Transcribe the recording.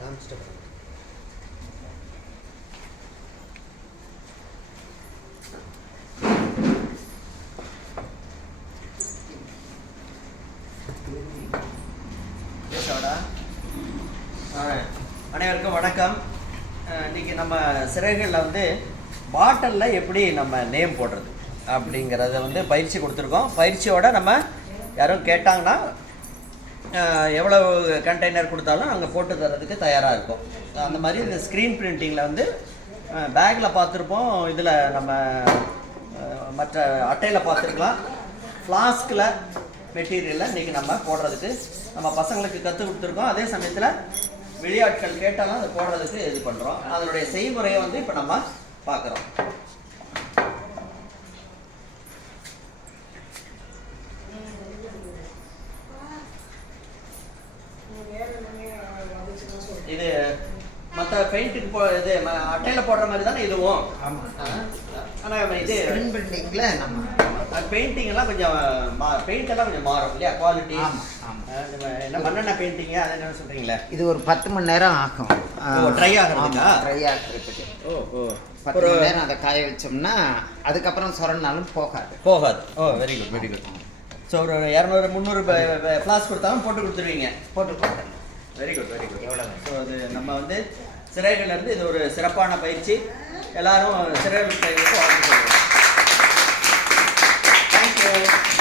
காமிச்சிட்டு அனைவருக்கும் வணக்கம். இன்றைக்கி நம்ம சிறைகளில் வந்து பாட்டிலில் எப்படி நம்ம நேம் போடுறது அப்படிங்கிறத வந்து பயிற்சி கொடுத்துருக்கோம். பயிற்சியோடு நம்ம யாரும் கேட்டாங்கன்னா எவ்வளோ கண்டெய்னர் கொடுத்தாலும் அங்கே போட்டு தரதுக்கு தயாராக இருக்கும். அந்த மாதிரி இந்த ஸ்க்ரீன் பிரிண்டிங்கில் வந்து பேக்கில் பார்த்துருப்போம், இதில் நம்ம மற்ற அட்டையில் பார்த்துருக்கலாம். ஃப்ளாஸ்கில் மெட்டீரியலில் இன்றைக்கி நம்ம போடுறதுக்கு நம்ம பசங்களுக்கு கற்றுக் கொடுத்துருக்கோம். அதே சமயத்தில் வெளியாட்கள் கேட்டாலும் அதை போடுறதுக்கு இது பண்ணுறோம். அதனுடைய செய்முறையை வந்து இப்போ நம்ம பார்க்குறோம். இது மற்ற பெயிண்ட்டுக்கு இது அட்டையில் போடுற மாதிரி தானே இதுவும். ஆனால் இது பிரிண்டிங்கில் நம்ம பெயிண்டிங் எல்லாம் கொஞ்சம் பெயிண்ட் எல்லாம் கொஞ்சம் மாறும் இல்லையா, குவாலிட்டி. என்ன மண்ணெண்ண பெயிண்டிங்க, அது என்ன சொல்கிறீங்களா? இது ஒரு 10 மணி நேரம் ஆகும் ட்ரை ஆகிறதுக்கா? ட்ரை ஆகிறதுக்கு. ஓ 10 மணி நேரம் அதை காய வச்சோம்னா அதுக்கப்புறம் சொரனாலும் போகாது. Very good very good. So ஒரு 200-300 ஃப்ளாஸ் கொடுத்தாலும் போட்டு கொடுத்துருவீங்க? போட்டு கொடுத்தேன். Very good very good. எவ்வளோ? ஸோ அது நம்ம வந்து சிறைகள்லேருந்து இது ஒரு சிறப்பான பயிற்சி. எல்லாரும் சிறைகள் தேங்க்யூ.